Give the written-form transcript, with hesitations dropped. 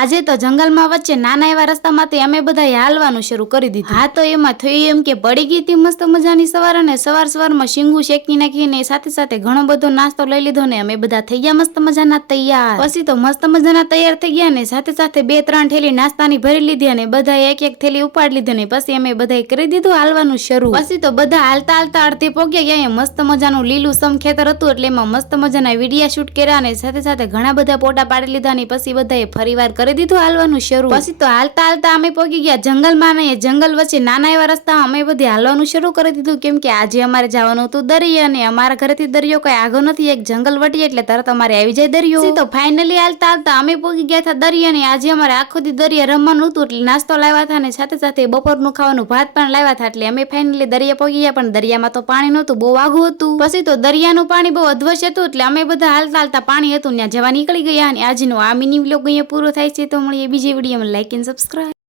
આજે તો જંગલમાં વચ્ચે નાના એવા રસ્તામાંથી અમે બધા હાલવાનું શરૂ કરી દીધું। હા તો એમાં થયું એમ કે પડી ગઈ હતી મસ્ત મજાની સવાર અને સવારમાં શીંગું શેકી નાખીને સાથે સાથે ઘણો બધો નાસ્તો લઈ લીધો ને અમે બધા થઈ ગયા મસ્ત મજાના તૈયાર। પછી તો મસ્ત મજાના તૈયાર થઈ ગયા ને સાથે સાથે 2-3 થેલી નાસ્તાની ભરી લીધી અને બધા એક થેલી ઉપાડી લીધી ને પછી અમે બધા કરી દીધું હાલવાનું શરૂ। પછી તો બધા હાલતા હાલતા અડધે પહોંચ્યા ગયા। મસ્ત મજાનું લીલું સમ ખેતર હતું એટલે એમાં મસ્ત મજાના વિડિયા શૂટ કર્યા અને સાથે સાથે ઘણા બધા ફોટા પાડી લીધા ને પછી બધાએ ફરીવાર કરી દીધું હાલવાનું શરૂ। પછી તો હાલતા હાલતા અમે પહોંચી ગયા જંગલમાં ને જંગલ વચ્ચે નાના એવા રસ્તા અમે બધે હાલવાનું શરૂ કરી દીધું કેમ કે આજે અમારે જવાનું હતું દરિયા અને અમારા ઘરેથી દરિયો કઈ આગળ નથી, એક જંગલ વટી એટલે તરત અમારે આવી જાય દરિયો। તો ફાઇનલી હાલતા હાલતા અમે પહોંચી ગયા હતા દરિયા ને આજે અમારે આખો દી દરિયા રમવાનું હતું એટલે નાસ્તો લાવ્યા હતા ને સાથે સાથે બપોરનું ખાવાનું ભાત પણ લાવ્યા હતા એટલે અમે ફાઇનલી દરિયા પહોંચી ગયા પણ દરિયામાં તો પાણી નહોતું, બહુ આઘું હતું। પછી તો દરિયાનું પાણી બહુ અધવશ હતું એટલે અમે બધા હાલતા હાલતા પાણી હતું ત્યાં જવા નીકળી ગયા અને આજનો આ મિની વ્લોગ અહીંયા પૂરો થાય છે। તો મળીએ બીજી વિડીયોમાં, લાઈક એન્ડ સબસ્ક્રાઇબ।